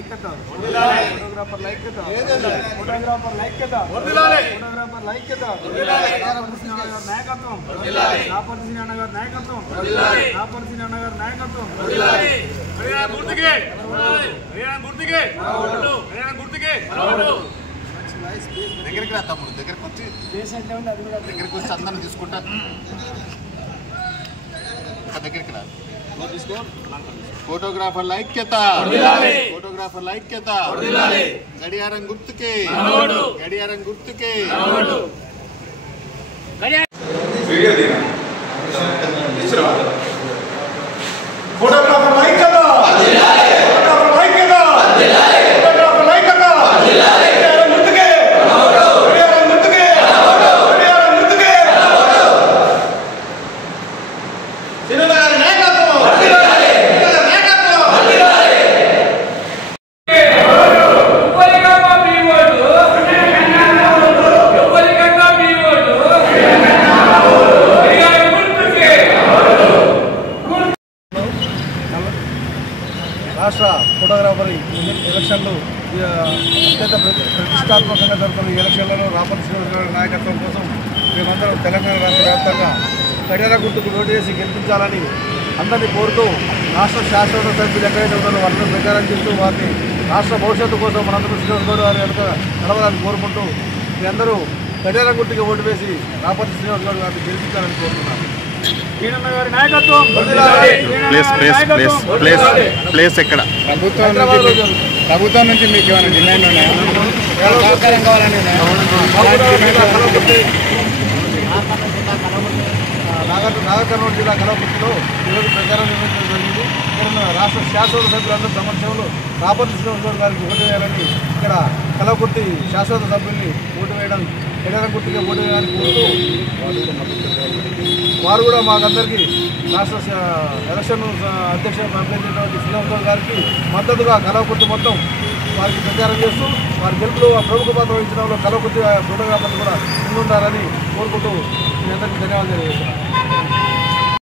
ఐక్యత ఫోటోగ్రాఫర్ల ఐక్యత ఫోటోగ్రాఫర్ల ఐక్యత ఫోటోగ్రాఫర్ల ఐక్యత నాయకత్వం రాపర్తి శ్రీనారాయణ గారి నాయకత్వం రాపర్తి శ్రీనారాయణ గారి నాయకత్వం దగ్గరికి రా తమ్ముడు దగ్గరికి వచ్చి అందరం తీసుకుంటాను దగ్గరికి రా ఫోటోగ్రాఫర్ల ఐక్యత ఫోటోగ్రాఫర్ల ఐక్యత గడియారం గుర్తుకే గడియారం గుర్తుకే ఫోటోగ్రాఫర్ల ఐక్యత రాష్ట్ర ఫోటోగ్రాఫర్ ఎలక్షన్లు అత్యంత ప్రతిష్టాత్మకంగా జరుగుతున్న ఈ ఎలక్షన్లలో రాపర్తి శ్రీనివాసరావు నాయకత్వం కోసం మేమందరం తెలంగాణ రాష్ట్ర వ్యాప్తంగా గడియార గుర్తుకు ఓటు వేసి గెలిపించాలని అందరినీ కోరుతూ రాష్ట్ర శాసన సభ్యులు ఎక్కడైతే ఉన్నారో వాళ్ళని ప్రచారం చేస్తూ వారిని రాష్ట్ర భవిష్యత్తు కోసం మనందరూ శ్రీనివాసరావు వారి వెనుక నడవాలని కోరుకుంటూ మీ అందరూ గడియార గుర్తుకి ఓటు వేసి రాపర్తి శ్రీనివాసరావు గారిని గెలిపించాలని కోరుతున్నాను. గారి నాయకత్వం ప్లేస్ ఎక్కడ ప్రభుత్వం నుంచి మీకు ఏమైనా డిమాండ్ ఉన్నాయా? సహకారం కావాలని నాగర్ జిల్లా కలవకుర్తిలో ఈరోజు ప్రచారం నిర్వహించడం జరిగింది. ఇక్కడ రాష్ట్ర శాశ్వత సభ్యులందరూ సమక్షంలో రాపర్తి శ్రీనివాసరావు గారికి ఓటు వేయాలని ఇక్కడ కలవకుర్తి శాశ్వత సభ్యుల్ని ఓటు వేయడం గడియార గుర్తుగా ఓటు వేయడానికి కోరుతూ వారు కూడా మాకందరికీ రాష్ట్ర ఎలక్షన్ అధ్యక్షుడు అభ్యర్థించినటువంటి శ్రీనివాసరావు గారికి మద్దతుగా కలవకుర్తి మొత్తం వారికి ప్రచారం చేస్తూ వారి గెలుపులో ప్రముఖ పాత్ర వహించడంలో కలవకుర్తి ఫోటోగ్రాఫర్లు కూడా ముందుండాలని కోరుకుంటూ మీ అందరికీ ధన్యవాదాలు తెలియజేస్తున్నాను.